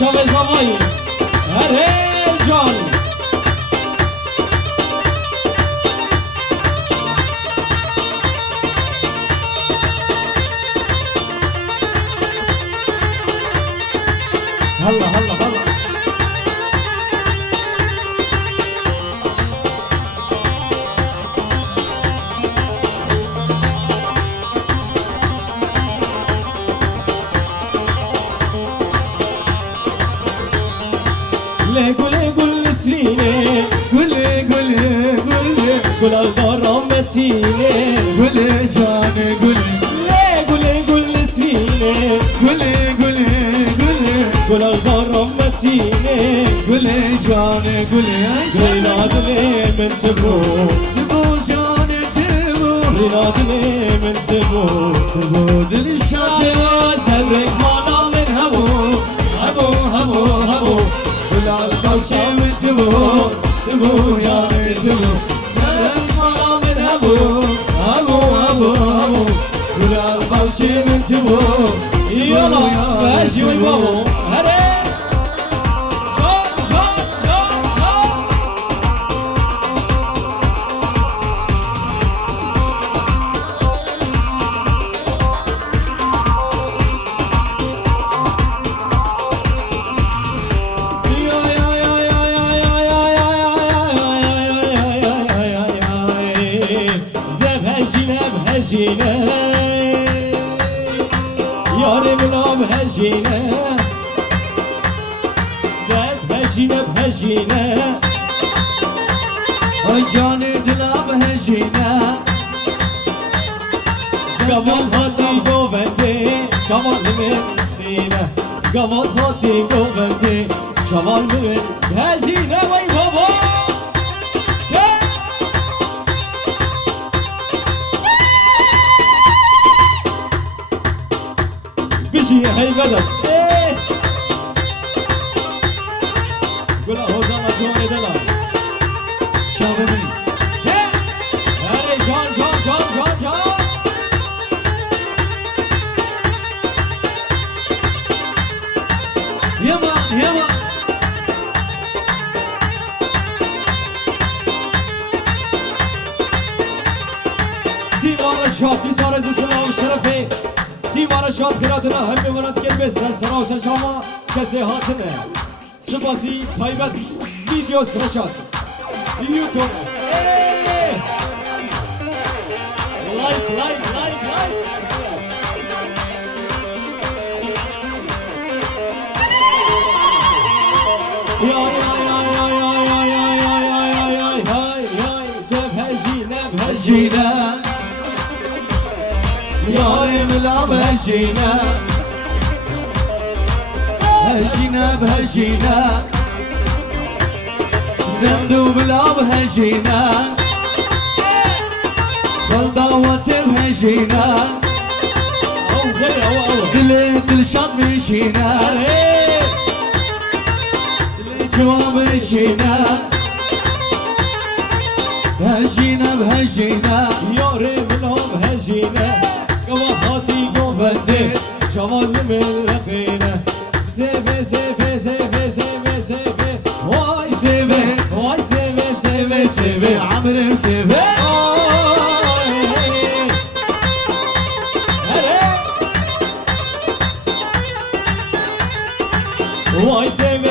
شب زمایی هر جان هلا هلا هلا قول سريني قول الغرام متيني قول جاني قول سريني قول الغرام متيني قول جاني قول ريناد لي من تبو جاني تبو ريناد لي من تبو للشاطئ سرك مانا من هبو العالقاشي تبو يا تبو سرك مانا من هبو والعالقاشي تبو يلا باجي والبابو هلا بهجينة بهجينة جاني دلا بهجينة قبض هاتي قوبتي شمال من دينة قبض هاتي قوبتي شمال من بهجينة وي بابا بشي هاي بدل قول هو زما جوني دلا شابني هاري جون يما تيمار الشاط تسارة السلام الشرفي تیمار شاد کراتنا هم می‌ورند که به سلسله و سلشاما کسی هاتنه سپاسی تایبت ویدیو سرشاد یوتیوب لایک بهجينة يارم لا بهجينة بهجينة زندوب لا بهجينة والضوات بهجينة دل شاد مشينا دل جواب مشينا بهجينة یارم لا بهجینه قواهاتی گوبنده شمال من لقینه سیفه وای سیفه عمرم سيفه وای سیفه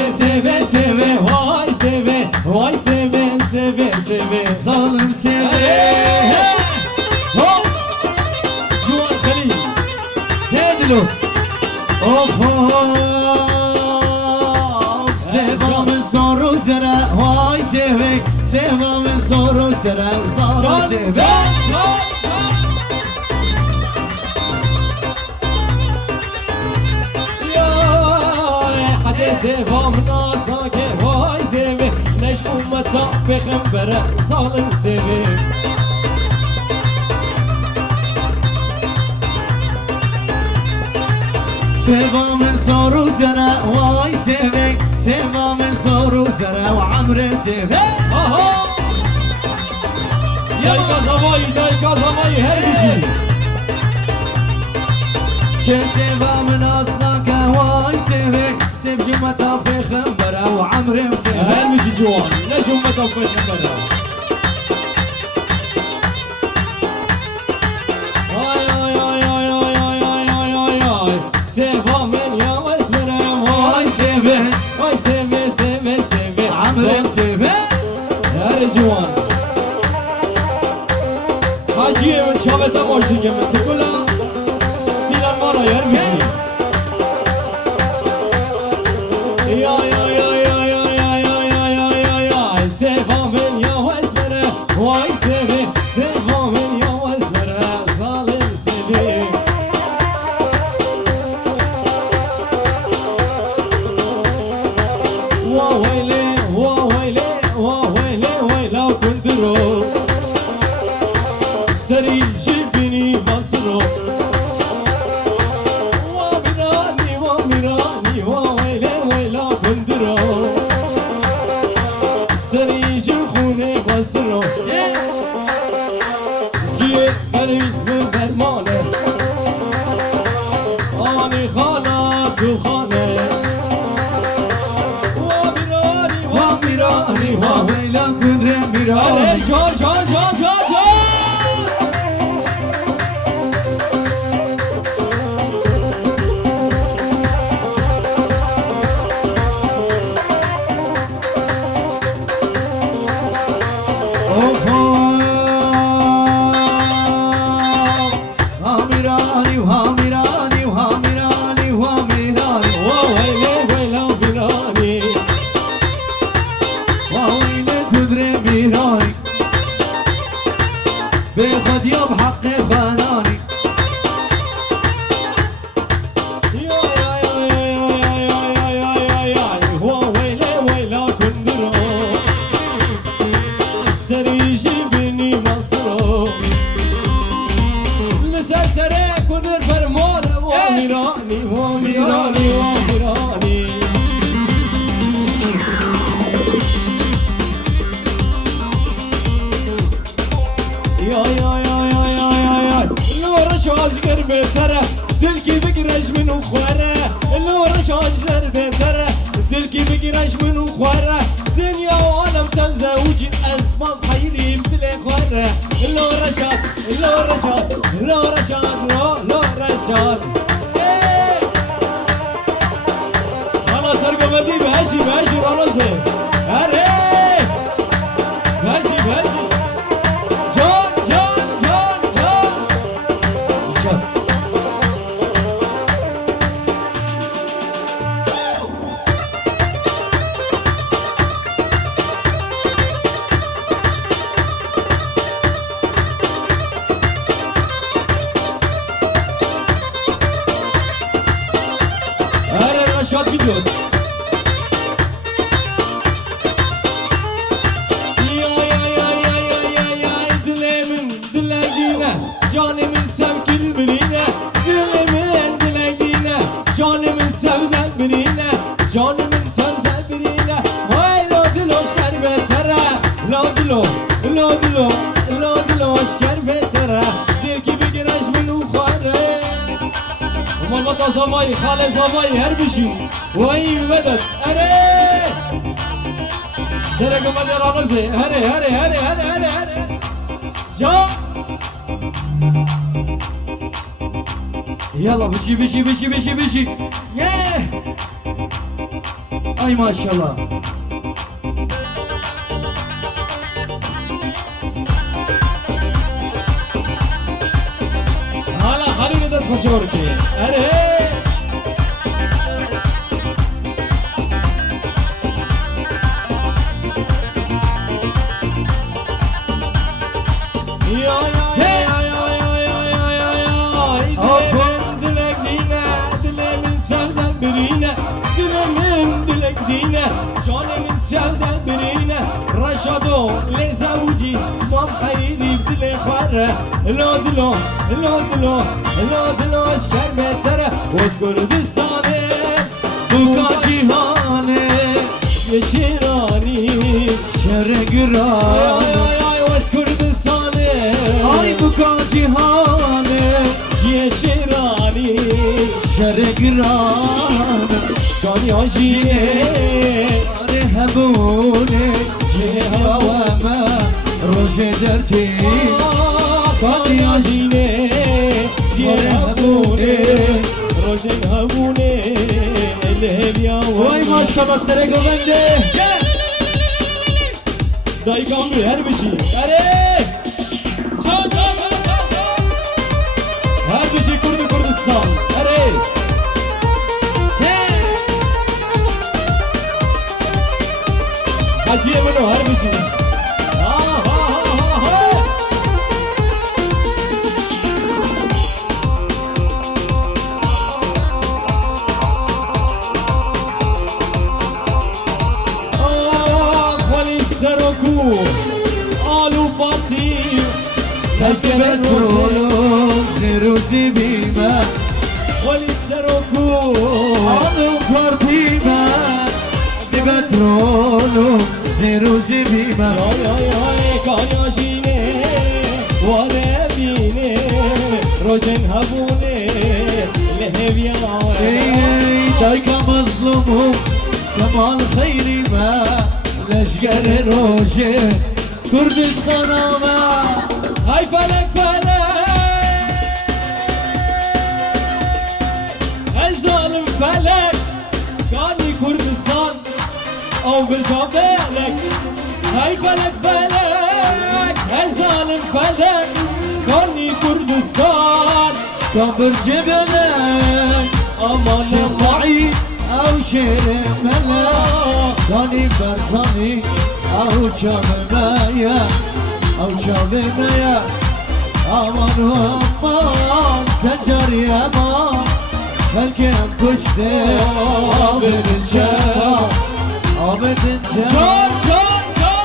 وای سیفه ظالم سيفه جوان خلیل تدلو اوف سيفا من صار وزرع واي سيفا من صار وزرع ظالم سيفه سيفا من ناسنا که وای سیفه نش امتا بخمبره ظالم سیفه سيفا من صار وزرع واي سيفا من صار وزرع وعمر سيفه دای کازمایی هر بیشی چه سیفا من اصلا که واي سيف نجوم طافي خنبرة وعمري مسهل هرمشي جوان نجوم مطفي خبرة آي آي آي آي آي آي آي آي آي آي سيفا من يا واسمرم واي سيبه واي سيفي سيفي سيفي عمري مسهل هر جوان حاجی من شابتا موشی من تقولا دیلان مالا هرمشي یا یا یا یا یا یا یا یا یا یا یا سیفا من یا واسمرم وای سیفی سیفا من یا واسمرم ظالم سیفی وويلي وويلي وويلي ويلا كندرو سري جبني بصرو ومراني ومراني وويلي ويلا كندرو سري جخوني بصرو جي قريب من درمانه آني خالات وخانه ومراني ومراني وويلا كدري ميراني أري جان جان جان جان جان هاميراني وهاميراني وهاميراني وهاميراني وويلي ويلا ومراني وويلي كدري ميراني بيخد يوم حقي فناني يا يا يا يا يا يا يا يا يا وويلي ويلا كندرو سري جبني مصرو لسرسري كندر فرمول ومراني ومراني ومراني يا يا يا يا يا يا يا نور شاجر بتره تلقي بقرش من وخوره نور شاجر بتره تلقي بقرش من وخوره دنيا وعالم تلزوج الاسباب حيري مثل خوره لو رشاد لو رشاد لو رشاد لو رشاد خلاص ارقم دي ماشي ماشي خلاص هري ماشي ماشي جان جان جان جان جان هري رشاد gidiyoruz. Ya ya ya ya ya ya ya dilemin dileğine canımın sevgili birine dilimin dileğine canımın sevden birine canımın sevden birine vay lo diloş gel betere lo dilo lo dilo lo diloş gel betere dil gibi güneş min ukhare Mama zavayı hale zavayı her bir şey vay medet ere Serega madar anası hare hare hare hare hare hare Ya يلا بشي بشي بشي بشي بشي yeah. اي ما شاء الله hala harine das koşuyor ki ere Ya ya ya ya ya ya ya ya ya Dilemin dilekliğine Dilemin sevden birine Dilemin dilekliğine Canımın sevden birine Raşado lezavuci Smam hayri dile khare Lo dilo Lo dilo Lo dilo Şker betere Boz Kurdistane Buka cihane Yeşirani şere Ay güran ay ay Boz Kurdistane Ay buka cihane Yeşirani şere güran کانی آجینه آره همونه جهه و من روژه درتی کانی آجینه جه همونه روشن همونه لهبیا وای ماشالله سره گونده دایی کامل هر بشی اره هر بشی کرد کردستان اره حجیه منو هر بشی آلو باتی لشکر ترولو زیروزی بیمه ولی سرکو آلو پارتی من بیمه ترولو زیروزی بیمه آی آی آی کانیا جینه واره بینه روشن هبونه لهویا ای دایکا مظلومو کمال خیری من لشکر روژه کردستان آمد های فلک فلک ای ظالم فلک کانی کردستان او بجا بلک های فلک فلک ای ظالم فلک کانی کردستان کابر جبلک امان شیخ سعید او شیر ملک کانی برزانی او چاب مایا او چاب مایا aman و aman سنجاری aman Belkem kuştu Abedin çal Abedin çal Can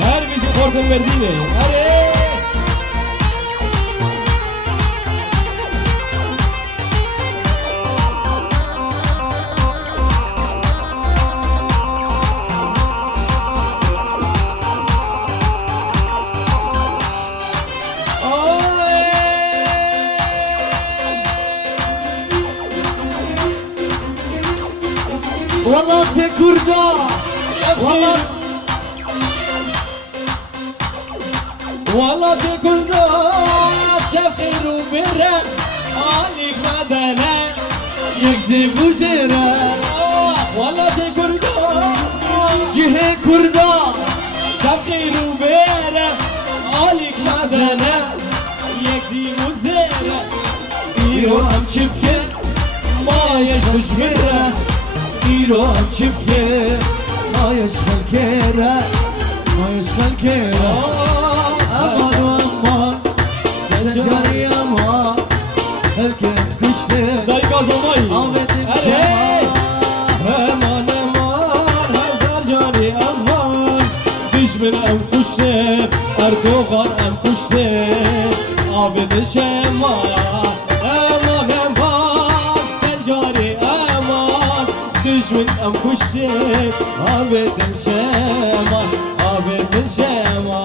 Her bizi korkun verdiğini Hadi والله تكردا والله تكردا تفخر وبرا عليك مدنا يكذب وزرا والله تكردا جهة كردا تفخر وبرا عليك مدنا يكذب وزرا İro am çipke ما يشوش برا İro am çipke Ma yaşkal kere Ma yaşkal kere Aman aman Sencari aman Herkes kıştı Dayı kazanmayı Ahmet'in Hadi çaman Aman aman Hazar cani aman Düşmün em kuştu Erdoğan em kuştu Abidin şema Aman aman Sen cani aman Düşmün em kuştu Abidin şema Abidin şema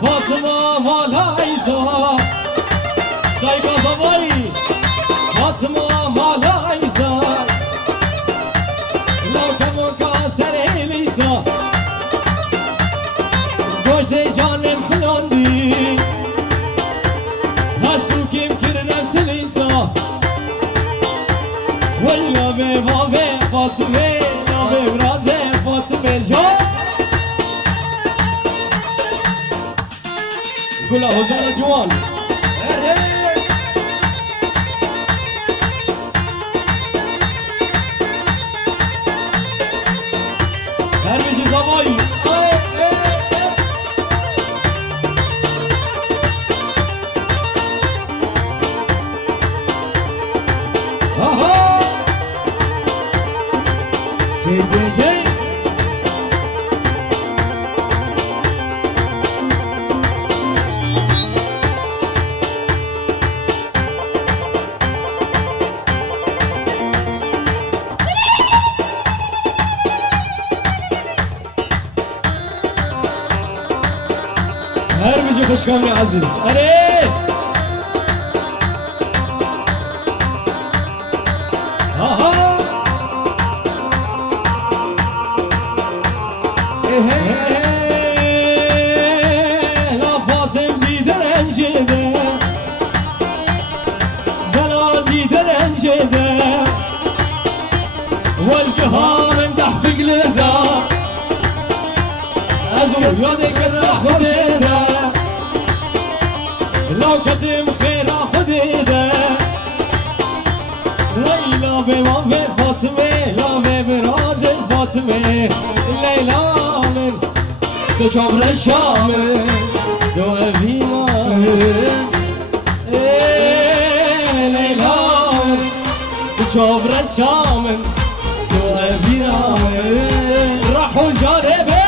Fatıma malayza Dayı kazanmayı Fatma malayza لو كاسر إليسا گوشه جانم خلاندی هسو کم کرنم تلیسا ویلا به بابه فاطمه لا به براده فاطمه جان گلا حسین جوان هر بیشی زمایی آها Gel هر بیشی خوشکامی عزیز اره يا ذيك الخديدة لو كتم خير خديدة ليلى بوفي فاطمة لا ببراد فاطمة ليلى من دو شبر الشام دو أبينا ليلى من دو شبر الشام دو أبينا راحوا جانبه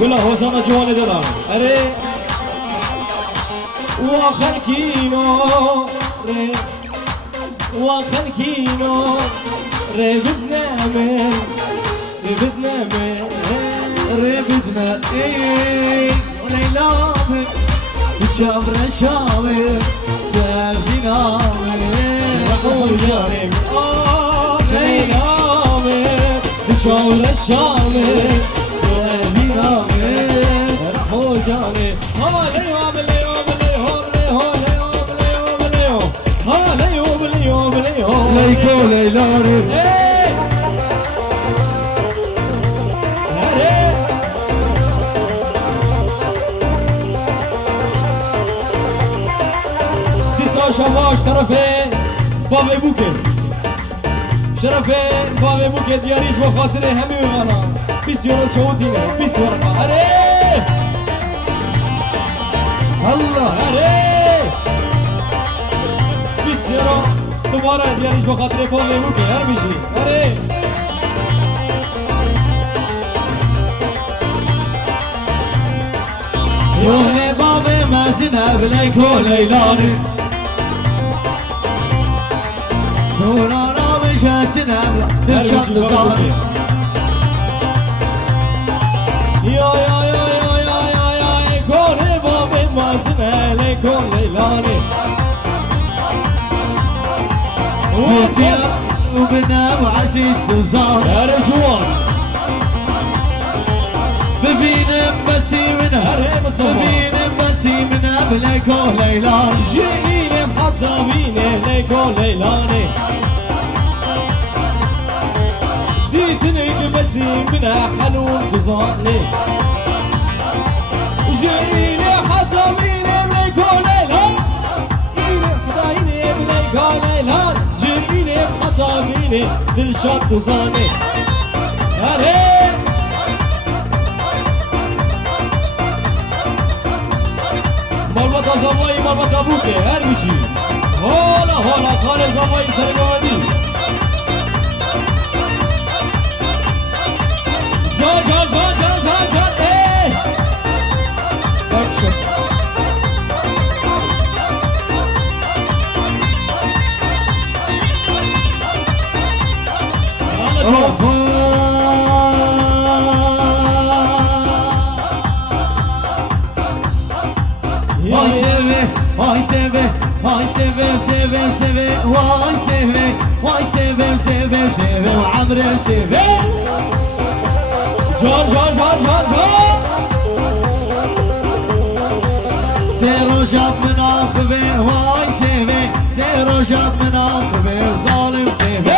قولها هوسانا جواني دلان أري واخر كينو ري واخر كينو ري بدنا من ري بدنا من ري بدنا ايه ليلى من بشبر الشام تافينا راحوا جانب ليلى من بشبر الشام تافينا راحوا جانب ليكو ليلاري شباش طرفه بابي بوكت شرفه بابي بوكت ياريش بخاطره همي وانا بسيارة شوتينه بسيارة أري الله أري بسيارة دوباره ياريش بخاطره بابي بوكت هر بيجي أري يوهي بابي ما زنب ليكو ليلاري سورانا بشاسنا درشق صار يا كوني بابي ما زنالي كون ليلاني وطيت وبنام وعشيش تزار يا رجوان ببين بسي منها ببين بسي منها بليكو ليلاني جيني محطة بيني ليكو ليلاني جيتني بسي منها حنون تظني جيني حتى بيني ليكو ليلان جيني بليكو ليلان جيني حتى بيني دلشات تظني هري مالباتا زمایی مالباتا بوکه هر بیشی حالا کار زمایی سرگاردی جان بکشم Vay seve, vay seve, seve, seve, vay seve, vay seve, seve, seve, وعمري سeve. جان سيرو جاب من عقبه واي سيفي سيرو جاب من عقبه ظالم سيفي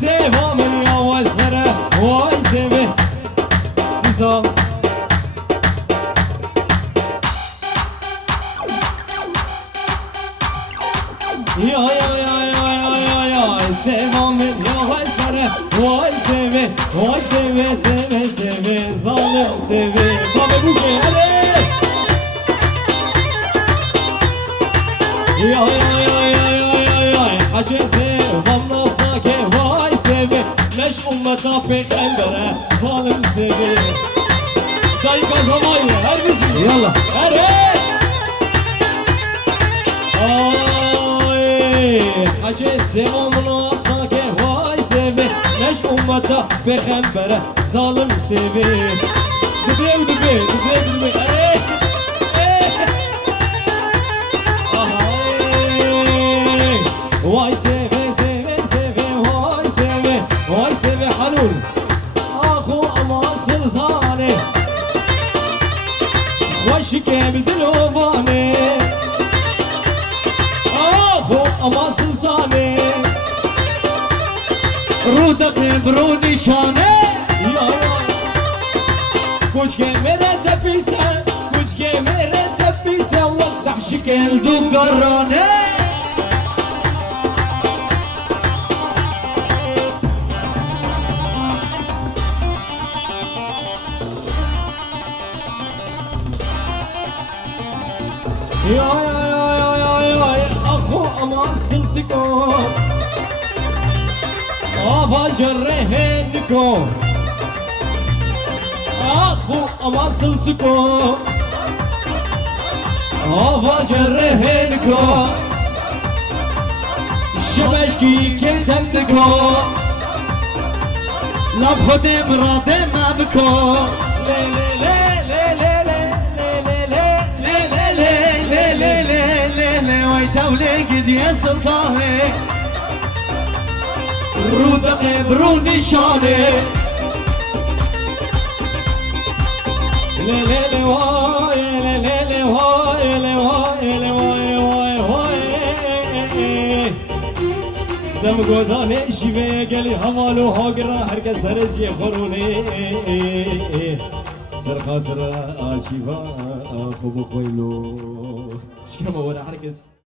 سيفا من يا واسفره واي سيفي نظام سيفا من يا واسفره واي سيفي واي سيفي ظالم سيفي بابا بوكي عليه حاجة سيفا منصاك واي سيفي ليش أمتا في خنبرة ظالم سيفي دايكا زمايا هربسي يلا حاجة سيفا منصاك واي سيفي ليش أمتا في خنبرة ظالم سيفي دبي واي سيفي واي سيفي حنون اخو اما سلزان واشكي بدلوباني اخو اما سلطاني رودك بروني شانه كوشكي مرة تبيسة كوشكي مرة تبيسة وضح شكل دو قرانه يا اخو امان سلطكم ابا جرهنكم اخو امان سلطكم ابا جرهنكم الشبشكي كنت عندكم لا بخد مراتي ما بكو ويتولي قد يسلطاني رودق بروني شاني دم گودانه شیوه گلی همالو هاگرا هرگز سرزی خورونه سر خاطر آشیوا خوب خویلو شکم ورا هرگز